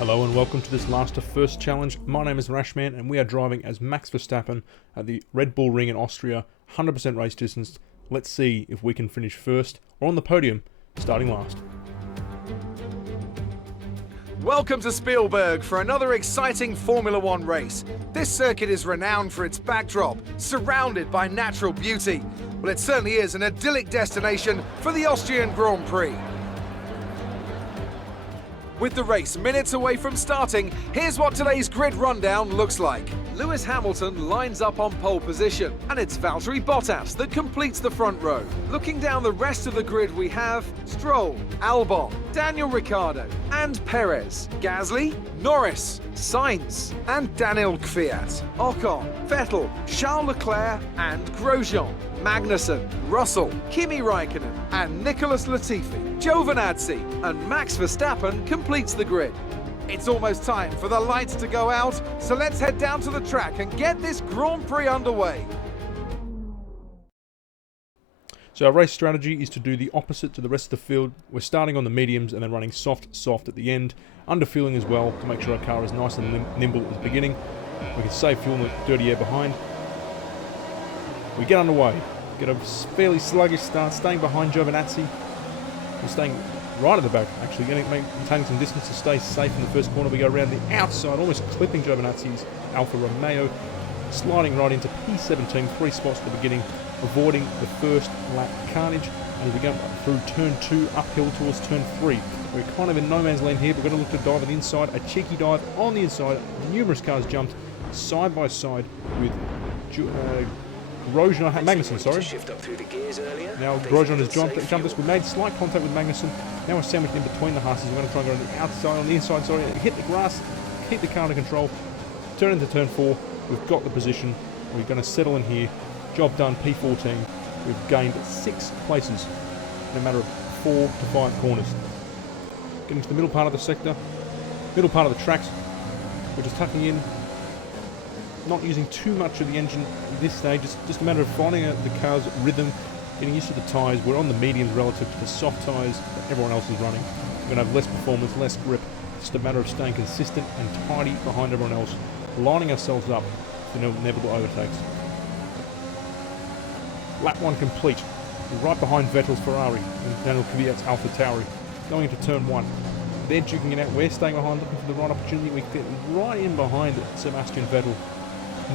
Hello and welcome to this last of first challenge. My name is Rashman and we are driving as Max Verstappen at the Red Bull Ring in Austria, 100% race distance. Let's see if we can finish first or on the podium, starting last. Welcome to Spielberg for another exciting Formula One race. This circuit is renowned for its backdrop, surrounded by natural beauty. Well, it certainly is an idyllic destination for the Austrian Grand Prix. With the race minutes away from starting, here's what today's grid rundown looks like. Lewis Hamilton lines up on pole position, and it's Valtteri Bottas that completes the front row. Looking down the rest of the grid, we have Stroll, Albon, Daniel Ricciardo, and Perez, Gasly, Norris, Sainz, and Daniel Kvyat, Ocon, Vettel, Charles Leclerc, and Grosjean, Magnussen, Russell, Kimi Raikkonen, and Nicholas Latifi. Giovinazzi and Max Verstappen completes the grid. It's almost time for the lights to go out, so let's head down to the track and get this Grand Prix underway. So our race strategy is to do the opposite to the rest of the field. We're starting on the mediums and then running soft at the end. Underfueling as well to make sure our car is nice and nimble at the beginning. We can save fuel in the dirty air behind. We get underway. Get a fairly sluggish start, staying behind Giovinazzi. We're staying right at the back, actually, maintaining some distance to stay safe in the first corner. We go around the outside, almost clipping Giovinazzi's Alfa Romeo, sliding right into P17, 3 spots at the beginning, avoiding the first lap carnage. And as we go through turn 2, uphill towards turn 3, we're kind of in no man's land here. We're going to look to dive on the inside, a cheeky dive on the inside. Numerous cars jumped side by side with Magnussen, sorry. Now Grosjean has jumped us. We made slight contact with Magnussen. Now we're sandwiched in between the Haas's. We're going to try and go on the outside, on the inside, sorry. Hit the grass, keep the car under control. Turn into turn 4. We've got the position. We're going to settle in here. Job done, P14. We've gained 6 places in a matter of 4 to 5 corners. Getting to the middle part of the sector, middle part of the tracks. We're just tucking in. Not using too much of the engine at this stage. It's just a matter of finding out the car's rhythm, getting used to the tyres. We're on the mediums relative to the soft tyres that everyone else is running. We're going to have less performance, less grip. It's just a matter of staying consistent and tidy behind everyone else, lining ourselves up for inevitable overtakes. Lap 1 complete. We're right behind Vettel's Ferrari and Daniel Kvyat's Alfa Tauri. Going into turn 1. They're duking it out. We're staying behind, looking for the right opportunity. We get right in behind Sebastian Vettel.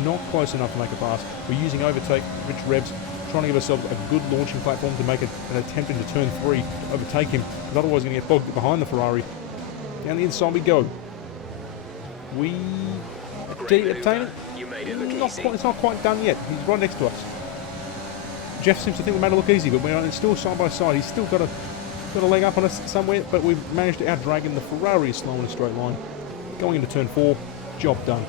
Not close enough to make a pass. We're using overtake, rich revs, trying to give ourselves a good launching platform to make an attempt into turn 3 to overtake him, because otherwise we're going to get bogged behind the Ferrari. Down the inside we go. We obtain it. It's not quite done yet. He's right next to us. Jeff seems to think we made it look easy, but we're still side by side. He's still got a leg up on us somewhere, but we've managed to outdrag him. The Ferrari is slow in a straight line. Going into turn 4, job done.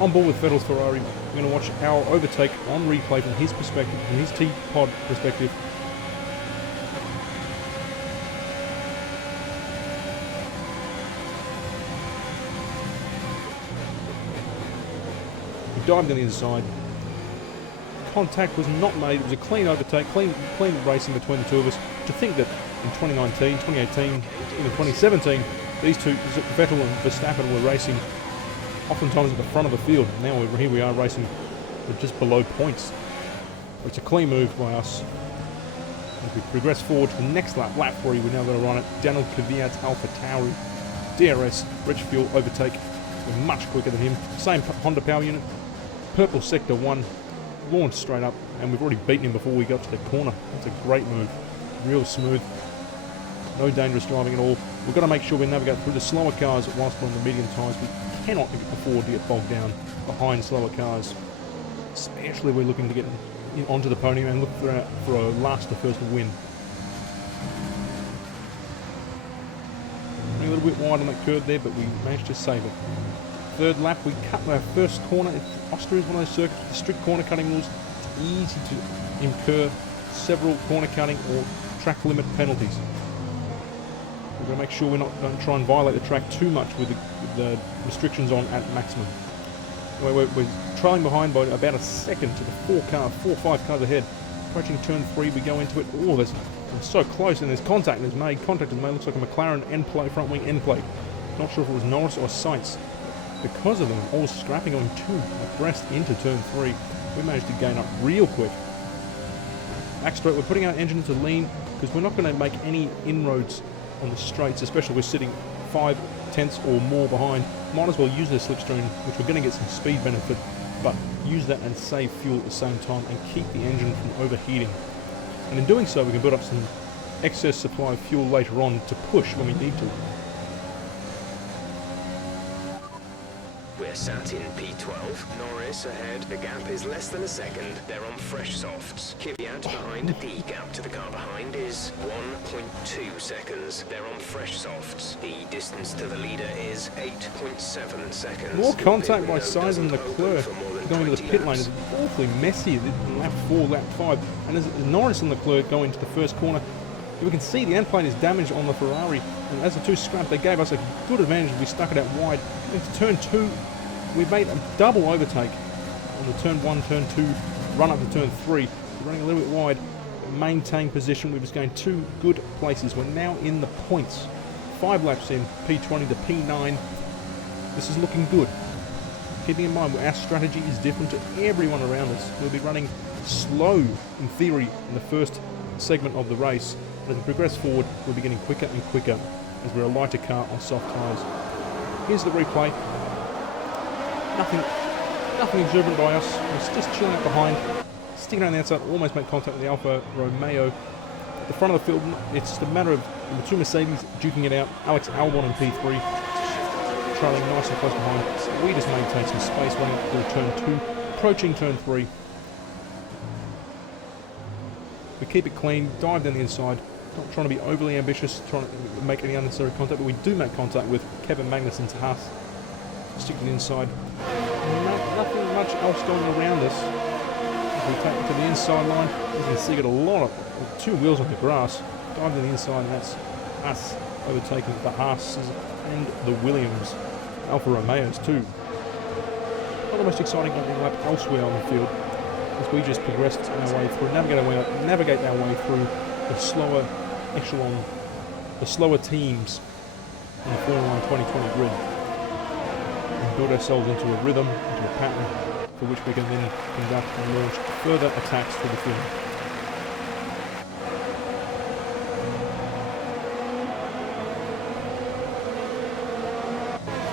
On board with Vettel's Ferrari, we're going to watch our overtake on replay from his perspective, from his T-pod perspective. He dived on the inside. Contact was not made. It was a clean overtake, clean racing between the two of us. To think that in 2019, 2018, even 2017, these two, Vettel and Verstappen, were racing oftentimes at the front of the field. Now here we are racing just below points. It's a clean move by us. As we progress forward to the next lap, lap 3, we're now going to run it. Daniel Kvyat's Alfa Tauri. DRS, rich fuel, overtake. We're much quicker than him. Same Honda power unit. Purple sector 1. Launched straight up, and we've already beaten him before we got to the corner. That's a great move. Real smooth. No dangerous driving at all. We've got to make sure we navigate through the slower cars whilst we're on the medium tyres. We cannot afford to get bogged down behind slower cars, especially we're looking to get onto the podium and look for a last to first win. A little bit wide on that curve there, but we managed to save it. Third lap, we cut our first corner. Austria is one of those circuits with strict corner cutting rules. It's easy to incur several corner cutting or track limit penalties. We're going to make sure we don't try and violate the track too much with the restrictions on at maximum. We're trailing behind by about a second to the 4 or 5 cars ahead. Approaching turn 3, we go into it. Oh, there's It's so close, and there's contact is made. Contact is made. Looks like a McLaren end plate, front wing end plate. Not sure if it was Norris or Sainz. Because of them all scrapping going too abreast into turn 3, we managed to gain up real quick. Back straight, we're putting our engine to lean because we're not going to make any inroads on the straights, especially we're sitting 5/10 or more behind. Might as well use the slipstream, which we're going to get some speed benefit, but use that and save fuel at the same time and keep the engine from overheating. And in doing so, we can build up some excess supply of fuel later on to push when we need to. We're sat in P12, Norris ahead, the gap is less than a second, they're on fresh softs. Kvyat behind, the gap to the car behind is 1.2 seconds, they're on fresh softs. The distance to the leader is 8.7 seconds. More contact by Sainz and Leclerc going to the pit lane is awfully messy in lap 4, lap 5, and as Norris and Leclerc go into the first corner, we can see the end plate is damaged on the Ferrari, and as the two scrapped, they gave us a good advantage. We stuck it out wide. Into turn 2, we made a double overtake on the turn 1, turn 2, run up to turn 3. We're running a little bit wide, maintain position. We was going 2 good places. We're now in the points. 5 laps in, P20 to P9. This is looking good. Keeping in mind, our strategy is different to everyone around us. We'll be running slow, in theory, in the first segment of the race. As we progress forward, we'll be getting quicker and quicker as we're a lighter car on soft tyres. Here's the replay. Nothing exuberant by us. We're just chilling out behind, sticking around the outside, almost make contact with the Alfa Romeo. At the front of the field, it's just a matter of the 2 Mercedes duking it out. Alex Albon in P3, trailing nice and close behind. We just maintain some space running through turn 2, approaching turn 3. We keep it clean, dive down the inside. Not trying to be overly ambitious, trying to make any unnecessary contact, but we do make contact with Kevin Magnussen's Haas. Stick to the inside. Nothing much else going around us. As we take it to the inside line, you can see, got a lot of 2 wheels on the grass. Dive to the inside, and that's us overtaking the Haas's and the Williams, Alfa Romeos too. Not the most exciting opening lap elsewhere on the field, as we just progressed our way through, navigate our way through the slower echelon, the slower teams in the Formula 1 2020 grid, and build ourselves into a rhythm, into a pattern, for which we can then conduct and launch further attacks through the field.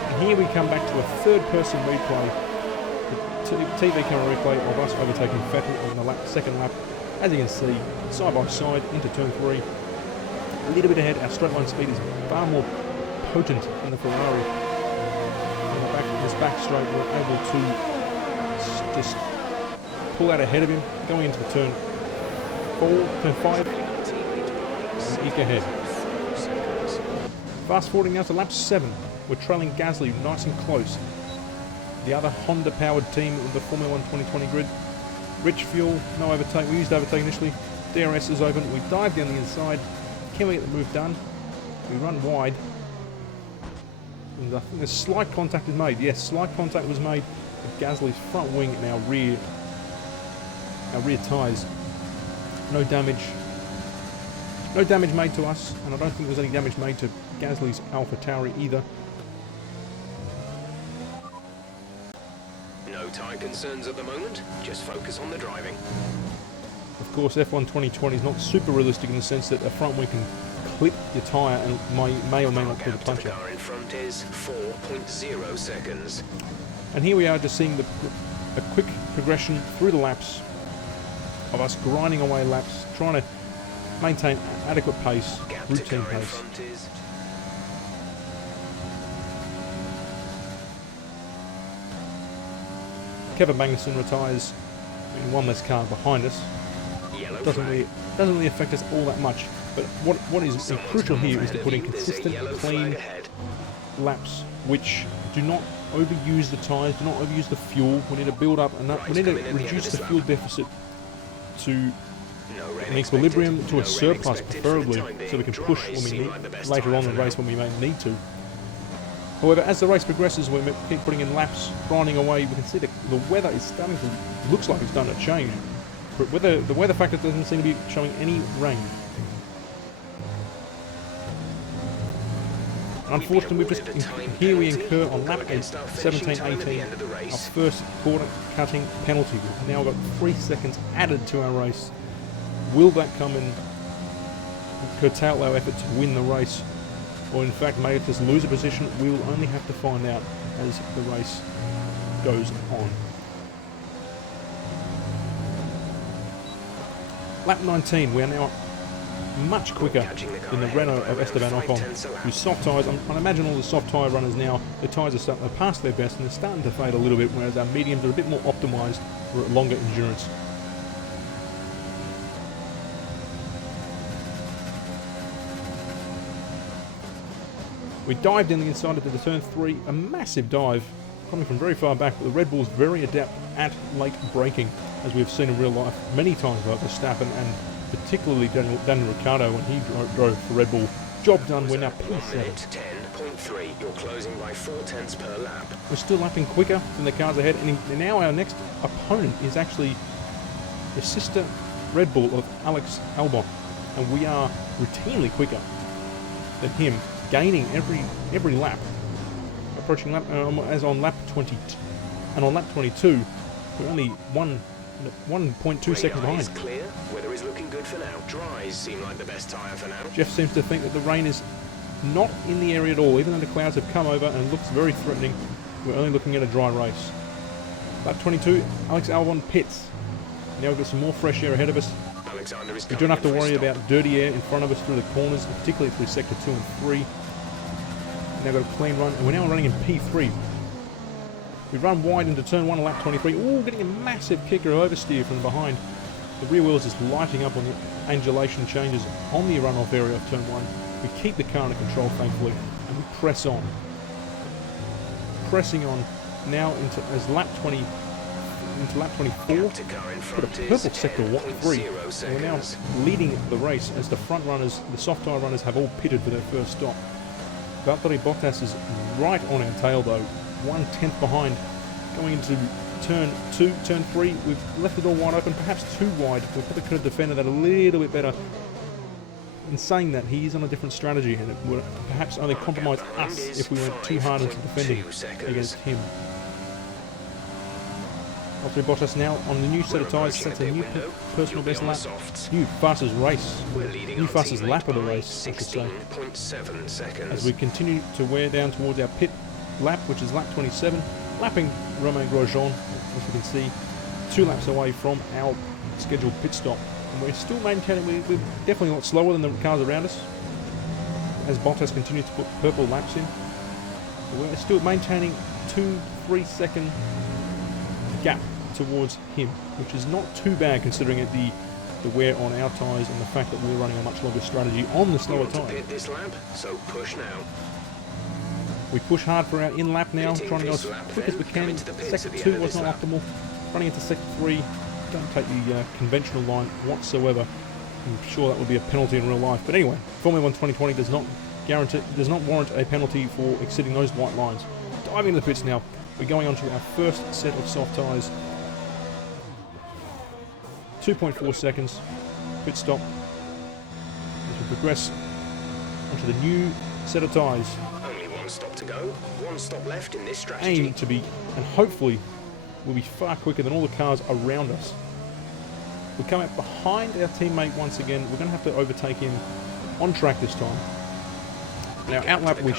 And here we come back to a third-person replay. TV camera replay of us overtaking Vettel on the second lap. As you can see, side by side into turn 3. A little bit ahead, our straight line speed is far more potent than the Ferrari. On this back straight, we're able to just pull out ahead of him, going into the turn 5, and eke ahead. Fast forwarding now to lap 7, we're trailing Gasly nice and close. The other Honda-powered team of the Formula 1 2020 grid. Rich fuel, no overtake. We used overtake initially. DRS is open. We dive down the inside. Can we get the move done? We run wide. And I think a slight contact is made. Yes, slight contact was made with Gasly's front wing and our rear tyres. No damage. No damage made to us, and I don't think there was any damage made to Gasly's AlphaTauri either. No tyre concerns at the moment, just focus on the driving. Of course, F1 2020 is not super realistic in the sense that a front wing can clip your tyre and may or may not pull the puncher. The car in front is 4.0 seconds. And here we are just seeing a quick progression through the laps of us grinding away laps, trying to maintain adequate pace, routine pace. Kevin Magnussen retires in one less car behind us. Doesn't really affect us all that much. But what is crucial here is to put in consistent, clean laps, which do not overuse the tyres, do not overuse the fuel. We need to build up enough. We need to reduce the fuel deficit to an equilibrium, to a surplus, preferably, so we can push when we need later on in the race when we may need to. However, as the race progresses, we keep putting in laps, grinding away. We can see the weather is starting to, looks like it's starting to change. But the weather factor doesn't seem to be showing any rain. And unfortunately, here we incur on lap 17-18 our first corner cutting penalty. We've now got 3 seconds added to our race. Will that come and curtail our effort to win the race, or in fact make us lose a position? We will only have to find out as the race goes on. Lap 19, we are now much quicker than the Renault of Esteban Ocon, whose soft tyres, I imagine all the soft tyre runners now, the tyres are starting to pass their best and they're starting to fade a little bit, whereas our mediums are a bit more optimised for longer endurance. We dived in the inside into the turn 3, a massive dive, coming from very far back, but the Red Bull's very adept at late braking, as we've seen in real life many times by Verstappen and particularly Daniel Ricciardo when he drove for Red Bull. Job done, we're now P7. 10.3, you're closing by 0.4 per lap. We're still lapping quicker than the cars ahead, and now our next opponent is actually the sister Red Bull of Alex Albon, and we are routinely quicker than him, gaining every lap, approaching lap as on lap 20, and on lap 22 we're only 1.2 seconds behind. Clear. Weather is looking good for now. Dries seem like the best tyre for now. Jeff seems to think that the rain is not in the area at all, even though the clouds have come over and looks very threatening. We're only looking at a dry race. Lap 22, Alex Albon pits. Now we've got some more fresh air ahead of us. We don't have to worry about dirty air in front of us through the corners, particularly through sector 2 and 3. We've now got a clean run, and we're now running in P3. We run wide into turn 1 on lap 23. Ooh, getting a massive kicker oversteer from behind. The rear wheels just lighting up on the angulation changes on the runoff area of turn 1. We keep the car under control, thankfully, and we press on. Pressing on now into lap 24. Put a purple sector 3. And we're now leading the race as the front runners, the soft tyre runners, have all pitted for their first stop. Valtteri Bottas is right on our tail though, 1/10 behind. Going into turn 2, turn 3, we've left it all wide open, perhaps too wide. We probably could have defended that a little bit better. In saying that, he is on a different strategy, and it would perhaps only compromise us if we went too hard into defending against him. Valtteri Bottas now on the new set of tyres sets a new personal best lap, new fastest race, new fastest lap of the race, I should say. As we continue to wear down towards our pit lap, which is lap 27, lapping Romain Grosjean, as you can see, 2 laps away from our scheduled pit stop. And we're still maintaining, we're definitely a lot slower than the cars around us, as Bottas continues to put purple laps in. But we're still maintaining 2-3 second gap towards him, which is not too bad considering the wear on our tyres and the fact that we're running a much longer strategy on the slower tyre. This lap, so push now. We push hard for our in-lap now, trying to go as quick as we can. Sector 2 was not optimal. Running into sector 3, don't take the conventional line whatsoever. I'm sure that would be a penalty in real life. But anyway, Formula 1 2020 does not warrant a penalty for exceeding those white lines. Diving into the pits now. We're going on to our first set of soft tyres. 2.4 seconds. Pit stop. As we progress onto the new set of tyres. Only one stop to go. One stop left in this strategy. Aim to be, and hopefully we'll be far quicker than all the cars around us. We come out behind our teammate once again. We're going to have to overtake him on track this time. Now, outlap we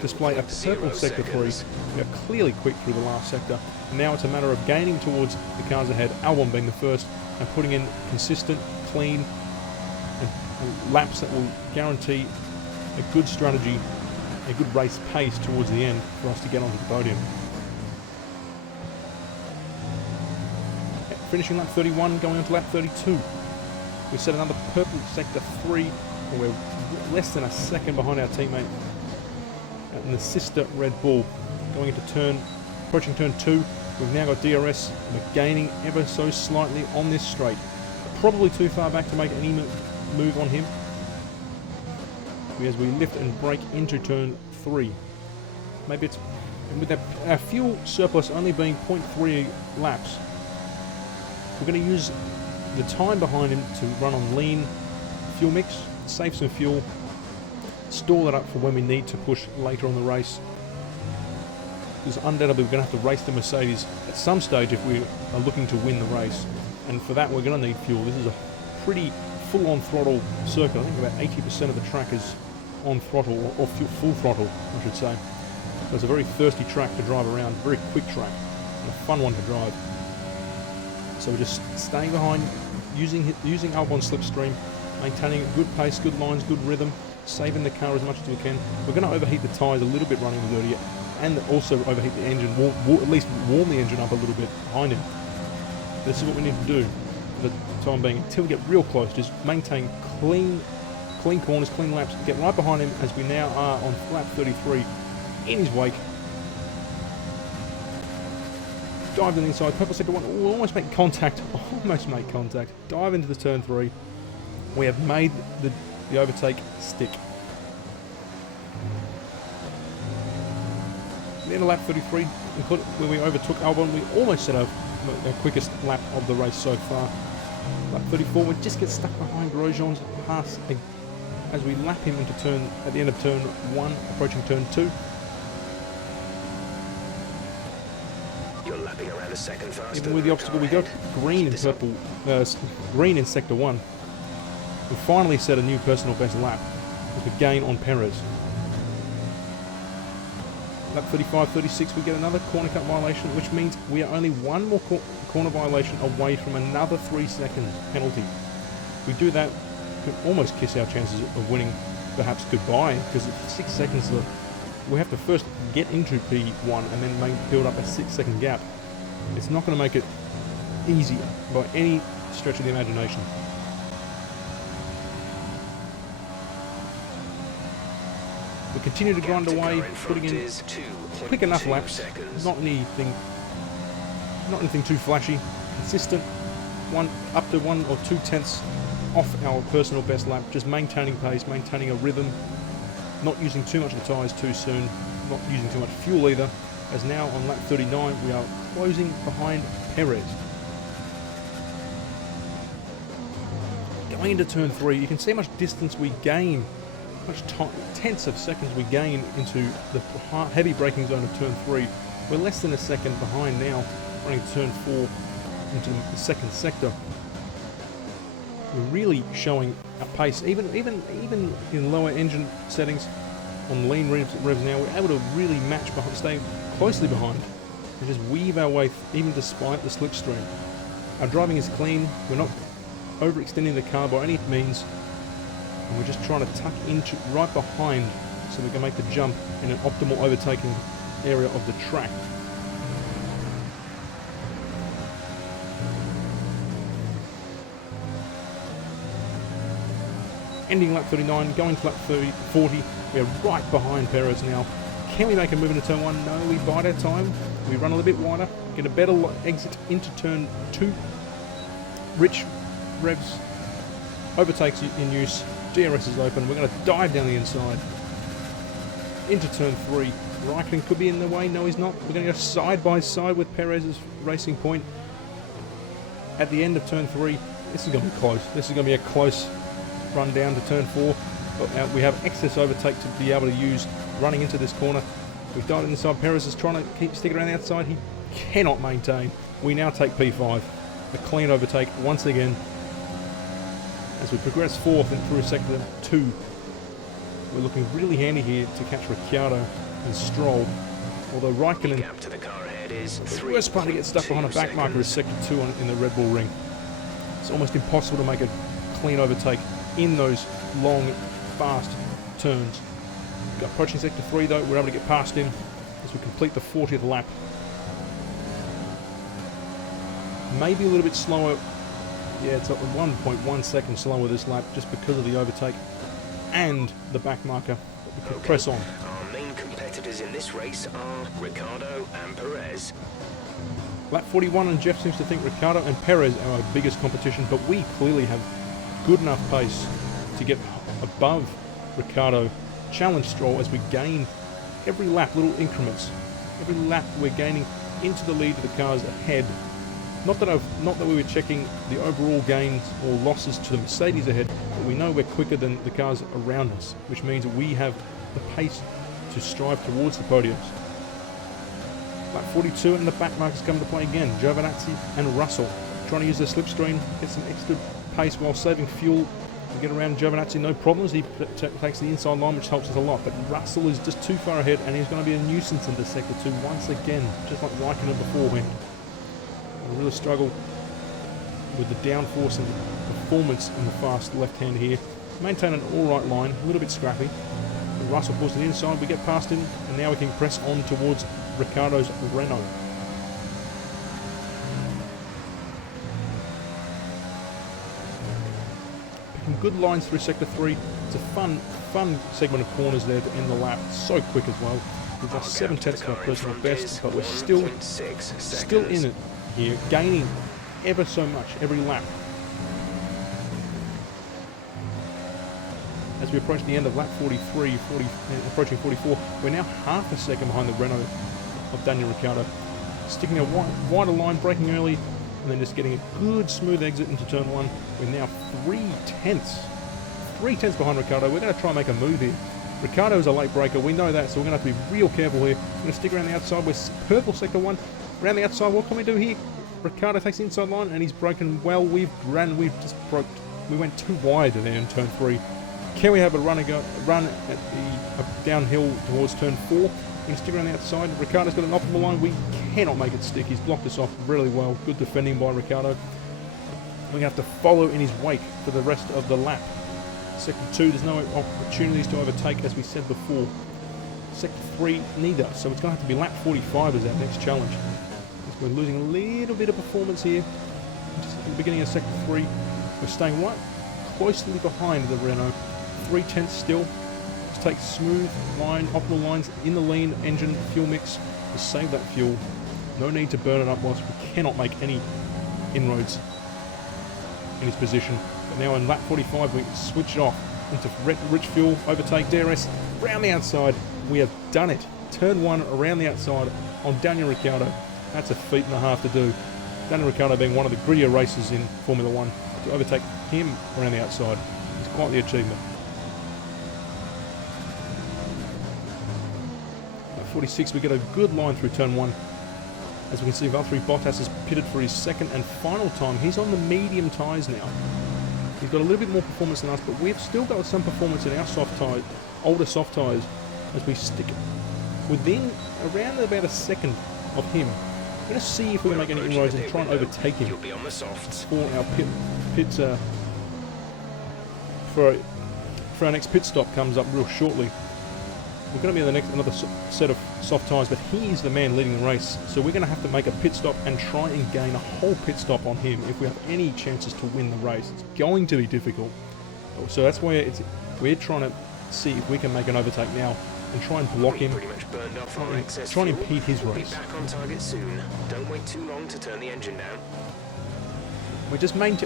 display a purple sector 3. We are clearly quick through the last sector. And now it's a matter of gaining towards the cars ahead, Albon being the first, and putting in consistent, clean, and laps that will guarantee a good strategy, a good race pace towards the end for us to get onto the podium. Finishing lap 31, going on to lap 32. We set another purple sector 3, and we're less than a second behind our teammate and the sister Red Bull. Going into approaching turn 2, we've now got DRS, and we're gaining ever so slightly on this straight. Probably too far back to make any move on him, as we lift and brake into turn 3. Maybe it's, with our fuel surplus only being 0.3 laps, we're going to use the time behind him to run on lean fuel mix, save some fuel, store that up for when we need to push later on the race. Because undoubtedly we're going to have to race the Mercedes at some stage if we are looking to win the race. And for that we're going to need fuel. This is a pretty full-on throttle circuit. I think about 80% of the track is on throttle, or full throttle, I should say. So it's a very thirsty track to drive around, very quick track, and a fun one to drive. So we're just staying behind, using Albon slipstream, maintaining a good pace, good lines, good rhythm, saving the car as much as we can. We're going to overheat the tyres a little bit running the dirty, and also overheat the engine, at least warm the engine up a little bit behind him. This is what we need to do for the time being until we get real close. Just maintain clean corners, clean laps, get right behind him as we now are on lap 33 in his wake. Dive in the inside, purple sector 1, we'll almost make contact, dive into the turn 3. We have made the overtake stick. At the end of lap 33, where we overtook Albon, we almost set our quickest lap of the race so far. Lap 34, we just get stuck behind Grosjean's pass as we lap him into at the end of turn 1, approaching turn 2. You're lapping around a second faster. Even with the obstacle, we got green in purple, green in sector 1. We finally set a new personal best lap with a gain on Perez. Lap 35, 36, we get another corner cut violation, which means we are only one more corner violation away from another 3-second penalty. If we do that, we could almost kiss our chances of winning perhaps goodbye, because it's 6 seconds left. We have to first get into P1 and then build up a 6-second gap. It's not going to make it easier by any stretch of the imagination. We continue to grind away, putting in quick enough laps, not anything too flashy, consistent, up to 1 or 2 tenths off our personal best lap, just maintaining pace, maintaining a rhythm, not using too much of the tyres too soon, not using too much fuel either, as now on lap 39 we are closing behind Perez. Going into turn 3, you can see how much distance we gain, tenths of seconds we gain into the heavy braking zone of turn 3. We're less than a second behind now, running turn 4 into the second sector. We're really showing a pace, even in lower engine settings, on lean revs now, we're able to really match behind, stay closely behind, and just weave our way, even despite the slipstream. Our driving is clean, we're not overextending the car by any means, and we're just trying to tuck into right behind so we can make the jump in an optimal overtaking area of the track. Ending lap 39, going to lap 40, we are right behind Perez now. Can we make a move into turn 1? No, we bide our time. We run a little bit wider, get a better exit into turn 2. Rich revs, overtakes in use, DRS is open. We're going to dive down the inside into turn 3. Raikkonen could be in the way. No, he's not. We're going to go side by side with Perez's Racing Point at the end of turn 3. This is going to be close. This is going to be a close run down to turn 4. But we have excess overtake to be able to use running into this corner. We've dived inside. Perez is trying to stick around the outside. He cannot maintain. We now take P5. A clean overtake once again. As we progress forth and through sector 2, we're looking really handy here to catch Ricciardo and Stroll. Although Raikkonen, the worst part to get stuck behind a back marker is sector 2 in the Red Bull ring. It's almost impossible to make a clean overtake in those long, fast turns. Approaching sector 3 though, we're able to get past him as we complete the 40th lap. Maybe a little bit slower. Yeah, it's 1.1 seconds slower this lap just because of the overtake and the back marker. We can press on. Our main competitors in this race are Ricciardo and Perez. Lap 41, and Jeff seems to think Ricciardo and Perez are our biggest competition, but we clearly have good enough pace to get above Ricciardo, challenge Stroll as we gain every lap, little increments. Every lap we're gaining into the lead of the cars ahead. Not that we were checking the overall gains or losses to the Mercedes ahead, but we know we're quicker than the cars around us, which means that we have the pace to strive towards the podiums. Lap 42 and the back markers come to play again. Giovinazzi and Russell trying to use their slipstream, get some extra pace while saving fuel. To get around Giovinazzi, no problems. He takes the inside line, which helps us a lot. But Russell is just too far ahead, and he's going to be a nuisance into Sector 2 once again, just like Raikkonen beforehand. We really struggle with the downforce and the performance in the fast left-hand here. Maintain an all-right line, a little bit scrappy. And Russell pulls to the inside, we get past him, and now we can press on towards Ricciardo's Renault. Good lines through Sector 3. It's a fun segment of corners there to end the lap. So quick as well. We've lost 7 tenths of our personal best, but we're still in it here, gaining ever so much every lap. As we approach the end of lap 43, approaching 44, we're now half a second behind the Renault of Daniel Ricciardo. Sticking a wider line, braking early, and then just getting a good smooth exit into turn 1. We're now 3 tenths behind Ricciardo. We're going to try and make a move here. Ricciardo is a late breaker, we know that, so we're going to have to be real careful here. We're going to stick around the outside. We're purple Sector 1. Around the outside, what can we do here? Ricciardo takes the inside line, and he's broken well. We went too wide there in turn 3. Can we have a run at the downhill towards turn 4? We're going to stick around the outside. Ricciardo's got an optimal line. We cannot make it stick. He's blocked us off really well. Good defending by Ricciardo. We're going to have to follow in his wake for the rest of the lap. Sector 2, there's no opportunities to overtake, as we said before. Sector 3, neither. So it's going to have to be lap 45 as our next challenge. We're losing a little bit of performance here. Just at the beginning of Sector 3, we're staying right closely behind the Renault. 3 tenths still. Just take smooth line, optimal lines in the lean engine fuel mix to save that fuel. No need to burn it up whilst we cannot make any inroads in his position. But now in lap 45 we switch it off into rich fuel, overtake DRS, round the outside. We have done it. Turn 1 around the outside on Daniel Ricciardo. That's a feat and a half to do. Daniel Ricciardo being one of the grittier racers in Formula 1. To overtake him around the outside is quite the achievement. 46, we get a good line through turn 1. As we can see, Valtteri Bottas has pitted for his second and final time. He's on the medium tyres now. He's got a little bit more performance than us, but we've still got some performance in our soft tyres, older soft tyres, as we stick within around about a second of him. We're going to see if we can make any inroads and try and overtake him for our for our next pit stop comes up real shortly. We're going to be on another set of soft tyres, but he is the man leading the race. So we're going to have to make a pit stop and try and gain a whole pit stop on him if we have any chances to win the race. It's going to be difficult. So that's why we're trying to see if we can make an overtake now and try and block him, try and impede his race. Back on target soon. Don't wait too long to turn the engine down.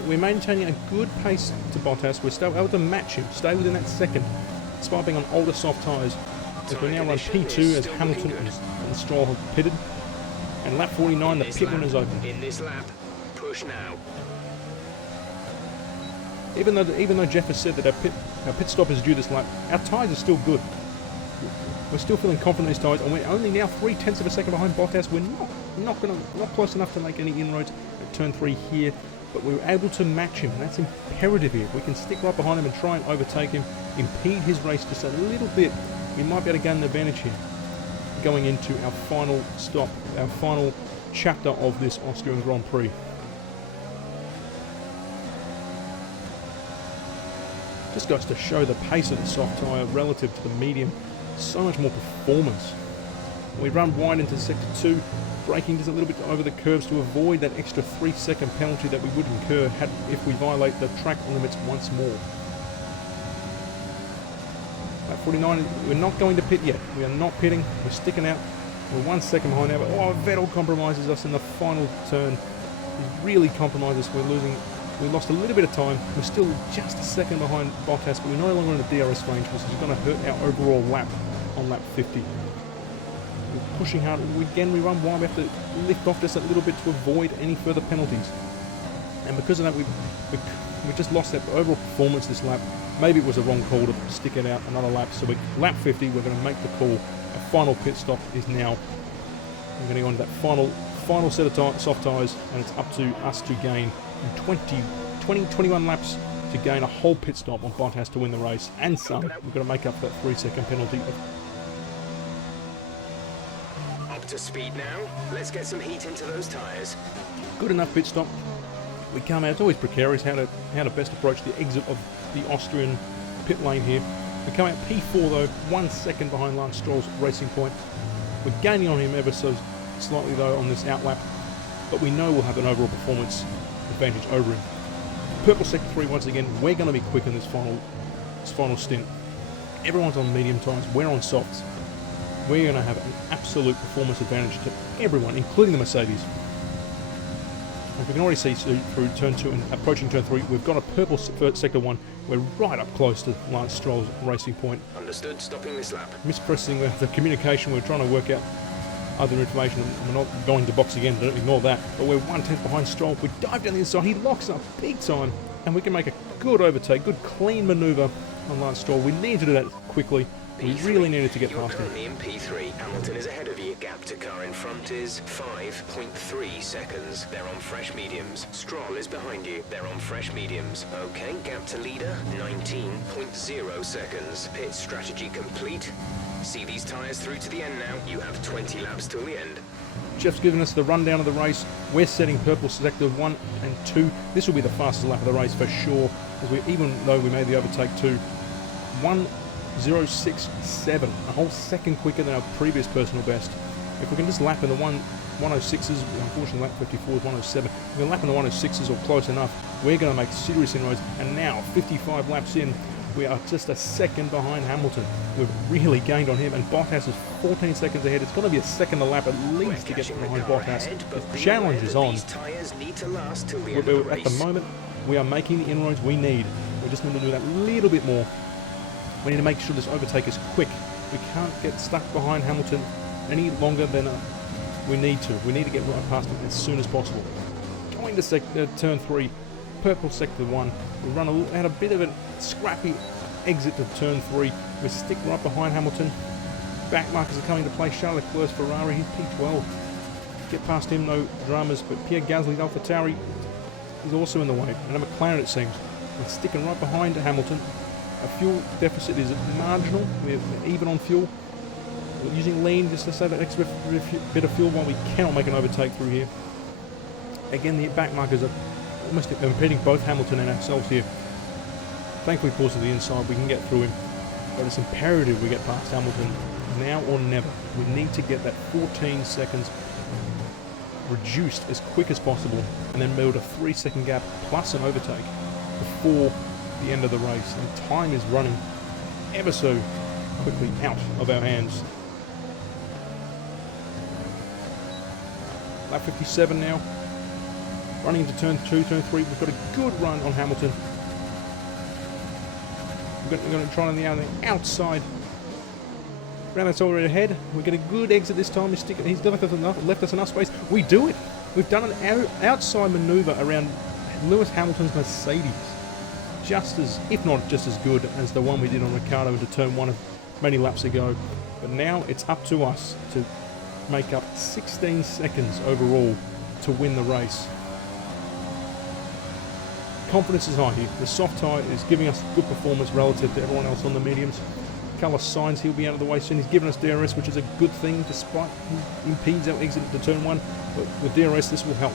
We're maintaining a good pace to Bottas. We're still able to match him, stay within that second, despite being on older soft tyres. As we now run P2 as Hamilton and Stroll have pitted. And lap 49, the pit winner's open. In this lap, push now. Even though Jeff has said that our pit stop is due this lap, our tyres are still good. We're still feeling confident in these tyres, and we're only now 3 tenths of a second behind Bottas. We're not close enough to make any inroads at turn 3 here, but we were able to match him, and that's imperative here. If we can stick right behind him and try and overtake him, impede his race just a little bit, we might be able to gain an advantage here. Going into our final stop, our final chapter of this Austrian Grand Prix. Just goes to show the pace of the soft tyre relative to the medium. So much more performance. We run wide into Sector 2, braking just a little bit over the curves to avoid that extra 3-second penalty that we would incur if we violate the track limits once more. At 49, we're not going to pit yet. We are not pitting. We're sticking out. We're 1 second behind now, but Vettel compromises us in the final turn. He's really compromised us. We lost a little bit of time. We're still just a second behind Bottas, but we're no longer in the DRS range, which is going to hurt our overall lap on lap 50. We're pushing hard. Again, we run wide. We have to lift off just a little bit to avoid any further penalties. And because of that, we just lost that overall performance this lap. Maybe it was a wrong call to stick it out another lap. So lap 50, we're going to make the call. Our final pit stop is now. We're going to go on to that final set of soft tyres, and it's up to us to gain 21 laps to gain a whole pit stop on Bottas to win the race, and some. We've got to make up that 3-second penalty. Up to speed now. Let's get some heat into those tyres. Good enough pit stop. We come out. It's always precarious how to best approach the exit of the Austrian pit lane here. We come out P4 though, 1 second behind Lance Stroll's racing point. We're gaining on him ever so slightly though on this outlap, but we know we'll have an overall performance advantage over him. Purple sector 3 once again. We're going to be quick in this final stint. Everyone's on medium tyres. We're on softs. We're going to have an absolute performance advantage to everyone, including the Mercedes. As we can already see through turn 2 and approaching turn 3, we've got a purple sector 1. We're right up close to Lance Stroll's racing point. Understood, stopping this lap. Mispressing the communication, we're trying to work out other information. We're not going to box again, don't ignore that. But we're 1/10 behind Stroll. We dive down the inside, he locks up big time, and we can make a good overtake, good clean manoeuvre on Lance Stroll. We need to do that quickly. We really needed to get past him. You're only in P3. Hamilton is ahead of you. Gap to car in front is 5.3 seconds. They're on fresh mediums. Stroll is behind you. They're on fresh mediums. Okay, gap to leader, 19.0 seconds. Pit strategy complete. See these tyres through to the end now. You have 20 laps till the end. Jeff's given us the rundown of the race. We're setting purple sector 1 and 2. This will be the fastest lap of the race for sure, even though we made the overtake to 1:067, a whole second quicker than our previous personal best. If we can just lap in the 1:06s, unfortunately lap 54 is 1:07, if we can lap in the 1:06s or close enough, we're going to make serious inroads. And now, 55 laps in, we are just a second behind Hamilton. We've really gained on him, and Bottas is 14 seconds ahead. It's going to be a second a lap at least to get behind Bottas. The challenge is on. At the moment, we are making the inroads we need. We just need to do that little bit more. We need to make sure this overtake is quick. We can't get stuck behind Hamilton any longer than we need to. We need to get right past him as soon as possible. Going to turn 3, purple sector 1. We had a bit of a scrappy exit to turn 3. We stick right behind Hamilton. Back markers are coming to play. Charles Leclerc's Ferrari, he's P12. Get past him, no dramas. But Pierre Gasly's AlphaTauri is also in the way. And a McLaren, it seems. We're sticking right behind Hamilton. Our fuel deficit is marginal. We're even on fuel. We're using lean just to save that extra bit of fuel while we cannot make an overtake through here. Again, the back markers are almost impeding both Hamilton and ourselves here. Thankfully, because of the inside, we can get through him. But it's imperative we get past Hamilton now or never. We need to get that 14 seconds reduced as quick as possible, and then build a 3-second gap plus an overtake before the end of the race. And time is running ever so quickly out of our hands. Lap 57 now. Running into turn 2, turn 3. We've got a good run on Hamilton. We're going to try on the outside. Brown's already ahead. We get a good exit this time. He's left us enough space. We do it. We've done an outside manoeuvre around Lewis Hamilton's Mercedes. Just as, if not just as good as the one we did on Ricciardo into turn 1 many laps ago. But now it's up to us to make up 16 seconds overall to win the race. Confidence is high here. The soft tyre is giving us good performance relative to everyone else on the mediums. Carlos Sainz, he'll be out of the way soon. He's given us DRS, which is a good thing, despite he impedes our exit to turn 1. But with DRS, this will help.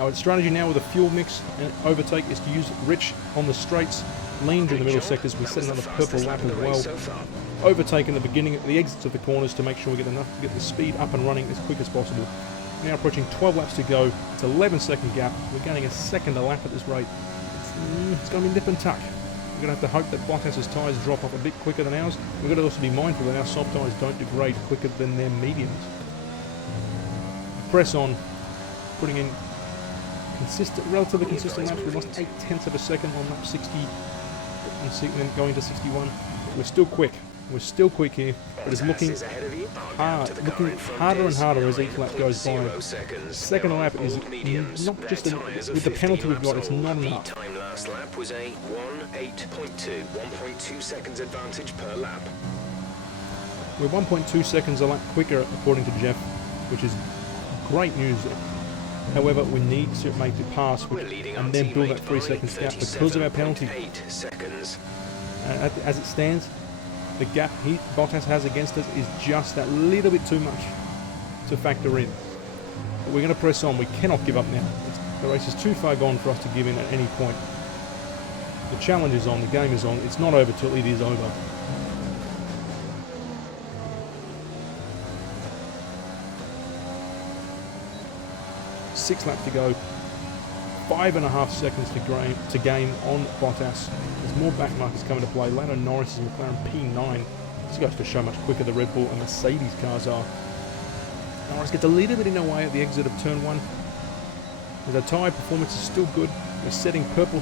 Our strategy now with a fuel mix and overtake is to use rich on the straights, lean during the middle sectors. We set another purple lap as well. Overtake in the beginning, the exits of the corners to make sure we get the speed up and running as quick as possible. Now approaching 12 laps to go. It's an 11-second gap. We're gaining a second a lap at this rate. It's going to be nip and tuck. We're going to have to hope that Bottas's tyres drop off a bit quicker than ours. We've got to also be mindful that our soft tyres don't degrade quicker than their mediums. Press on, putting in relatively consistent laps. We lost 0.8 of a second on lap 60, and then going to 61. We're still quick. We're still quick here, but it's looking harder and harder as each lap goes by. Second lap is not just with the penalty we've got, it's not enough. Time last lap was a 1.8.2, 1.2 seconds advantage per lap. We're 1.2 seconds a lap quicker, according to Jeff, which is great news. However, we need to make it pass and then build that 3 seconds gap because of our penalty. As it stands, the gap Bottas has against us is just that little bit too much to factor in. But we're going to press on. We cannot give up now. The race is too far gone for us to give in at any point. The challenge is on. The game is on. It's not over till it is over. Six laps to go. 5.5 seconds to gain on Bottas. There's more back markers coming to play. Lando Norris is McLaren P9. This goes to show how much quicker the Red Bull and Mercedes cars are. Norris gets a little bit in our way at the exit of turn 1. As our tyre performance is still good. We're setting purple.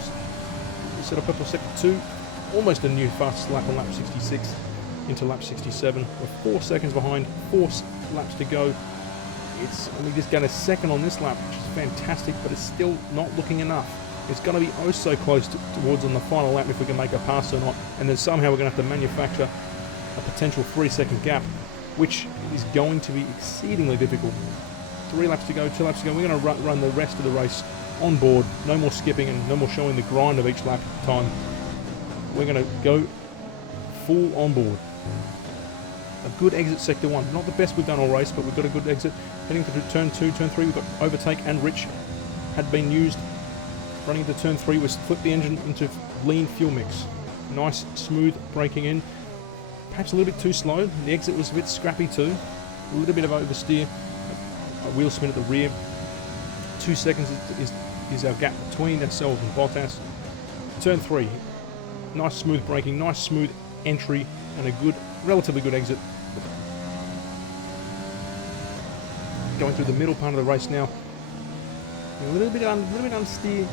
We set a purple sector 2. Almost a new fast lap on lap 66 into lap 67. We're 4 seconds behind. 4 laps to go. We just got a second on this lap, which is fantastic, but it's still not looking enough. It's going to be oh so close towards on the final lap if we can make a pass or not, and then somehow we're going to have to manufacture a potential 3 second gap, which is going to be exceedingly difficult. 3 laps to go, 2 laps to go. We're going to run the rest of the race on board. No more skipping and no more showing the grind of each lap time. We're going to go full on board. A good exit sector 1. Not the best we've done all race, but we've got a good exit. Heading to turn 2, turn 3, we've got overtake and rich had been used. Running into turn 3, we flipped the engine into lean fuel mix. Nice, smooth braking in. Perhaps a little bit too slow. The exit was a bit scrappy too. A little bit of oversteer. A wheel spin at the rear. 2 seconds is our gap between ourselves and Bottas. Turn 3. Nice smooth braking, nice smooth entry, and a good, relatively good exit. Going through the middle part of the race now. A little bit unsteer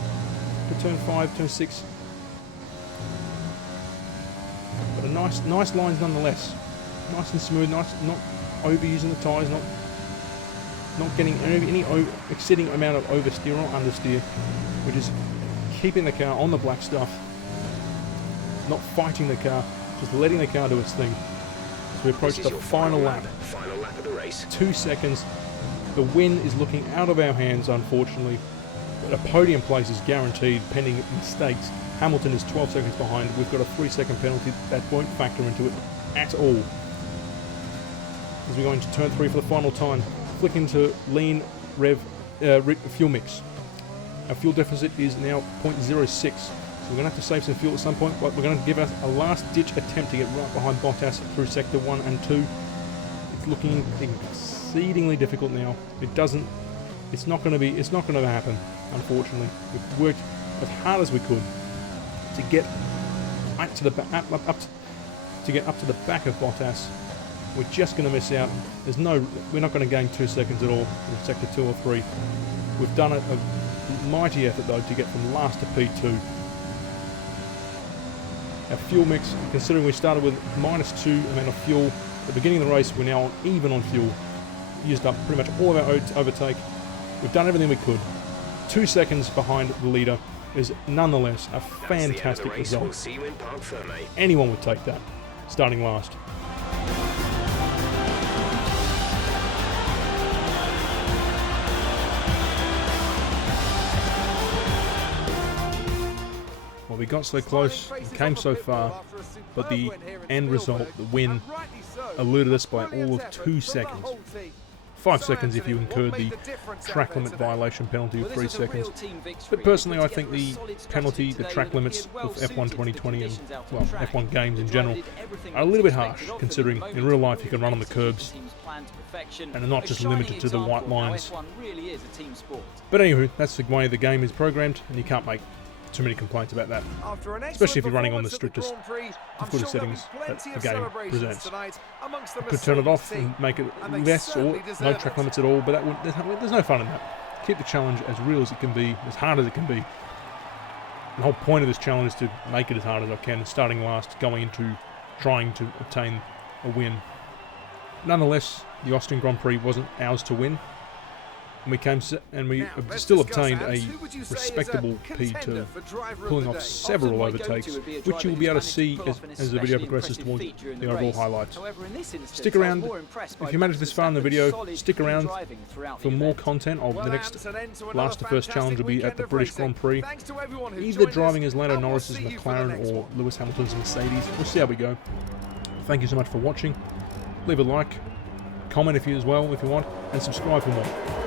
for turn 5, turn 6. But a nice lines nonetheless. Nice and smooth, nice, not overusing the tyres, not getting any exceeding amount of oversteer or understeer. We're just keeping the car on the black stuff, not fighting the car, just letting the car do its thing. So we approach the final lap. Final lap of the race. 2 seconds. The win is looking out of our hands, unfortunately. But a podium place is guaranteed, pending mistakes. Hamilton is 12 seconds behind. We've got a 3 second penalty that won't factor into it at all. As we go into turn 3 for the final time, flick into lean fuel mix. Our fuel deficit is now 0.06. So we're going to have to save some fuel at some point, but we're going to give us a last-ditch attempt to get right behind Bottas through sector 1 and 2. It's looking exceedingly difficult now. It's not going to happen, unfortunately. We've worked as hard as we could to get up to the back of Bottas. We're just going to miss out. We're not going to gain 2 seconds at all in sector 2 or 3. We've done a mighty effort though to get from last to P2. Our fuel mix, considering we started with -2 amount of fuel at the beginning of the race, we're now on even on fuel. Used up pretty much all of our overtake. We've done everything we could. 2 seconds behind the leader is nonetheless a fantastic result. We'll see you in Parc Fermé. Anyone would take that, starting last. Well, we got so close, we came so far, but the end result, the win, eluded us by all of 2 seconds. 5 seconds if you incurred the track limit violation penalty of 3 seconds. But personally, I think the penalty, the track limits of F1 2020 and, well, F1 games in general are a little bit harsh, considering in real life you can run on the curbs and are not just limited to the white lines. But anywho, that's the way the game is programmed, and you can't make too many complaints about that, especially if you're running on the strictest difficulty settings that the game presents. I could turn it off and make it less or no track limits at all, but there's no fun in that. Keep the challenge as real as it can be, as hard as it can be. The whole point of this challenge is to make it as hard as I can, starting last, going into trying to obtain a win. Nonetheless, the Austrian Grand Prix wasn't ours to win, and we still obtained a respectable P2, pulling off several overtakes, which you will be able to see as the video progresses towards the overall highlights. Stick around, if you managed this far in the video, stick around for more content of the next last to first challenge will be at the British Grand Prix, either driving as Lando Norris's McLaren or Lewis Hamilton's Mercedes. We'll see how we go. Thank you so much for watching. Leave a like, comment if you want, and subscribe for more.